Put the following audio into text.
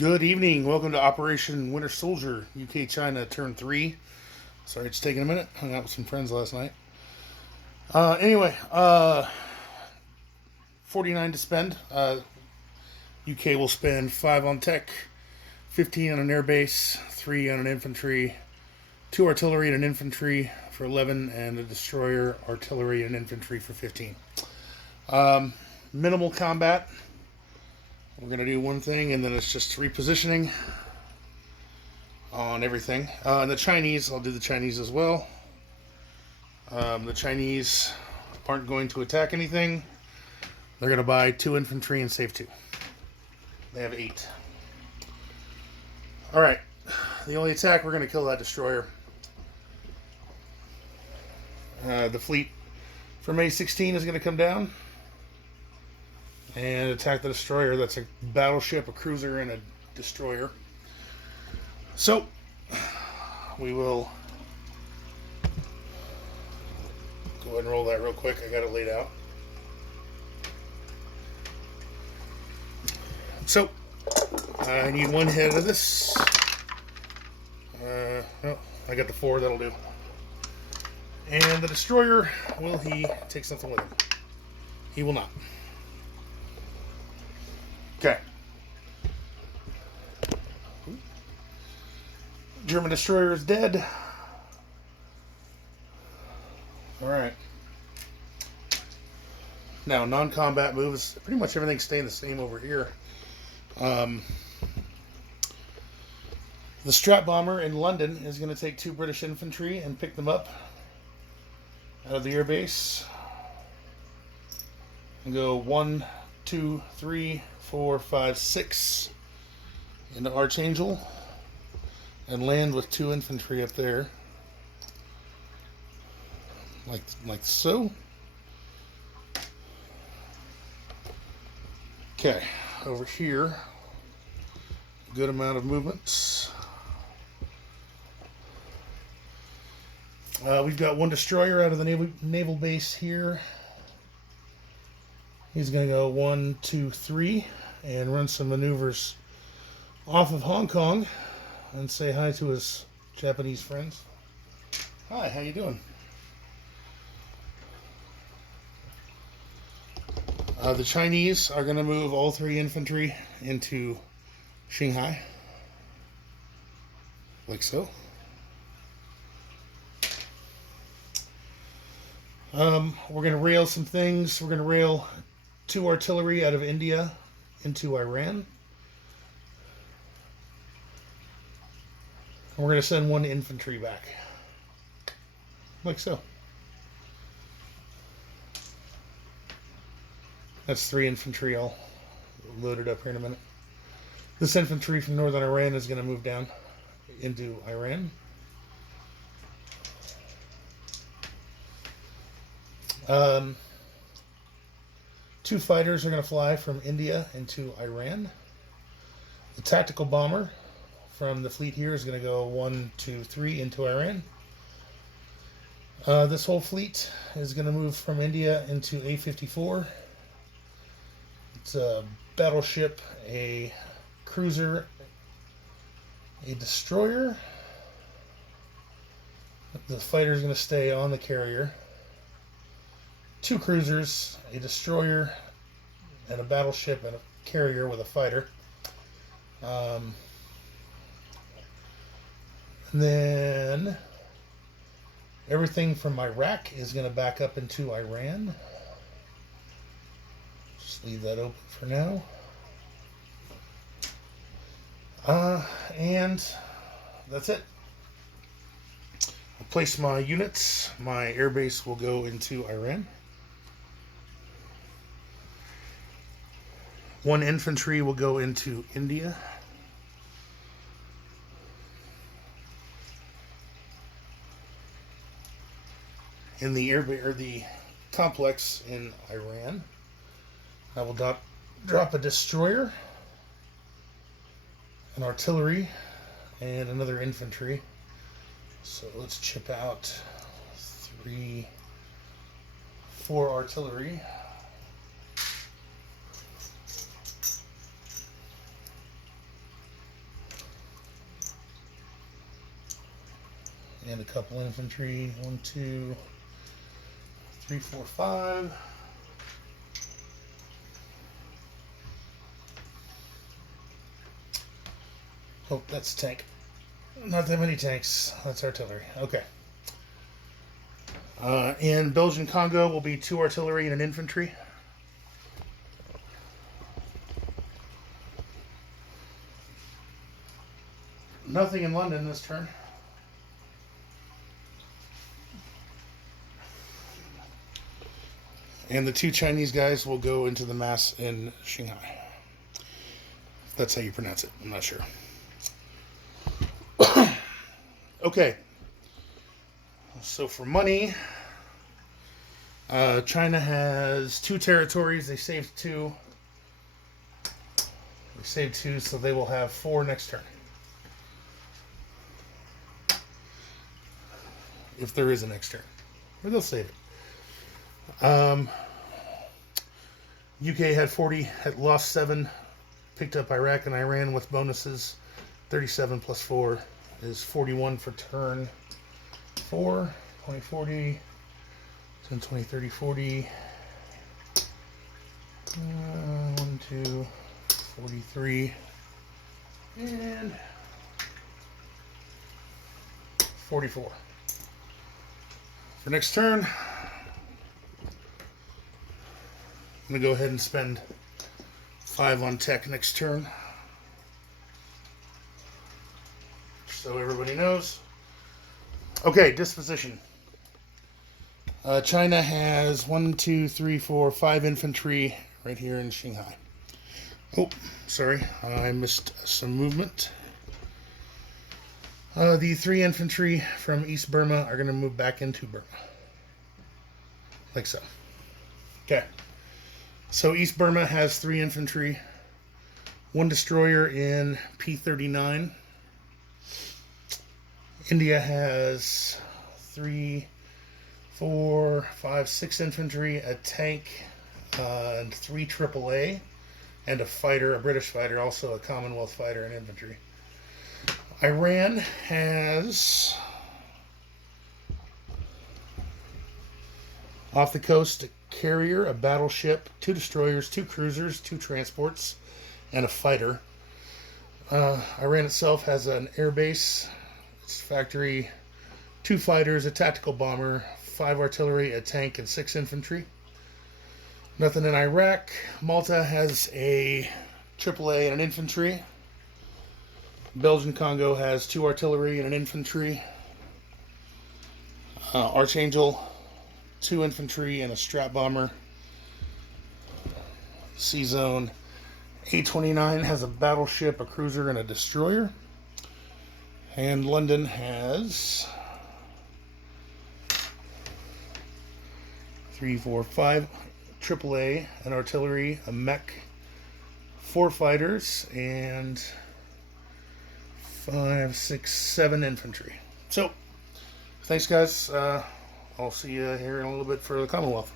Good evening. Welcome to Operation Winter Soldier, UK China Turn 3. Sorry it's taking a minute. Hung out with some friends last night. Anyway, 49 to spend. UK will spend 5 on tech, 15 on an air base, 3 on an infantry, 2 artillery and an infantry for 11, and a destroyer, artillery, and infantry for 15. Minimal combat. We're going to do one thing, and then it's just repositioning on everything. And the Chinese, I'll do the Chinese as well. The Chinese aren't going to attack anything. They're going to buy 2 infantry and save 2. They have 8. Alright. The only attack, we're going to kill that destroyer. The fleet from A16 is going to come down and attack the destroyer. That's a battleship, a cruiser, and a destroyer. So, we will go ahead and roll that real quick. I got it laid out. So, I need 1 head of this. No, I got the 4, that'll do. And the destroyer, will he take something with him? He will not. Okay. German destroyer is dead. Alright. Now, non-combat moves. Pretty much everything's staying the same over here. The Strat Bomber in London is going to take 2 British infantry and pick them up out of the air base. And go 1, 2, 3, 4, 5, 6 into Archangel and land with 2 infantry up there, like so. Okay, over here, good amount of movements. We've got 1 destroyer out of the naval base here. He's going to go 1, 2, 3 and run some maneuvers off of Hong Kong and say hi to his Japanese friends. Hi, how you doing? The Chinese are going to move all 3 infantry into Shanghai, like so. We're going to rail some things. We're going to rail 2 artillery out of India into Iran. And we're going to send 1 infantry back. Like so. That's 3 infantry. I'll load it up here in a minute. This infantry from northern Iran is going to move down into Iran. Um, 2 fighters are going to fly from India into Iran. The tactical bomber from the fleet here is going to go 1, 2, 3 into Iran. This whole fleet is going to move from India into A54. It's a battleship, a cruiser, a destroyer. The fighter is going to stay on the carrier. 2 cruisers, a destroyer, and a battleship and a carrier with a fighter. And then everything from Iraq is going to back up into Iran. Just leave that open for now. And that's it. I'll place my units. My airbase will go into Iran. 1 infantry will go into India. In the the complex in Iran, I will drop a destroyer, an artillery, and another infantry. So let's chip out 3, 4 artillery. and a couple infantry. 1, 2, 3, 4, 5. Oh, that's a tank. Not that many tanks. That's artillery. Okay. In Belgian Congo will be 2 artillery and an infantry. Nothing in London this turn. And the 2 Chinese guys will go into the mass in Shanghai. That's how you pronounce it. I'm not sure. Okay. So for money, China has 2 territories. They saved 2. They saved 2, so they will have 4 next turn. If there is a next turn. Or they'll save it. UK had 40, had lost 7, picked up Iraq and Iran with bonuses. 37 plus 4 is 41 for turn 4. 20, 40, 10, 20, 30, 40. 1, 2, 43. And 44. For next turn, I'm going to go ahead and spend 5 on tech next turn. So everybody knows. Okay, disposition. China has 1, 2, 3, 4, 5 infantry right here in Shanghai. Oh, sorry, I missed some movement. The 3 infantry from East Burma are going to move back into Burma. Like so. Okay. So East Burma has 3 infantry, 1 destroyer in P-39. India has 3, 4, 5, 6 infantry, a tank, and 3 AAA, and a fighter, a British fighter, also a Commonwealth fighter and infantry. Iran has off the coast a carrier, a battleship, 2 destroyers, 2 cruisers, 2 transports, and a fighter. Iran itself has an air base, its factory, 2 fighters, a tactical bomber, 5 artillery, a tank, and 6 infantry. Nothing in Iraq. Malta has a AAA and an infantry. Belgian Congo has 2 artillery and an infantry. Archangel, 2 infantry and a strat bomber. Sea Zone A-29 has a battleship, a cruiser, and a destroyer. And London has 3, 4, 5 AAA, an artillery, a mech, 4 fighters, and 5, 6, 7 infantry. So, thanks guys. I'll see you here in a little bit for the Commonwealth.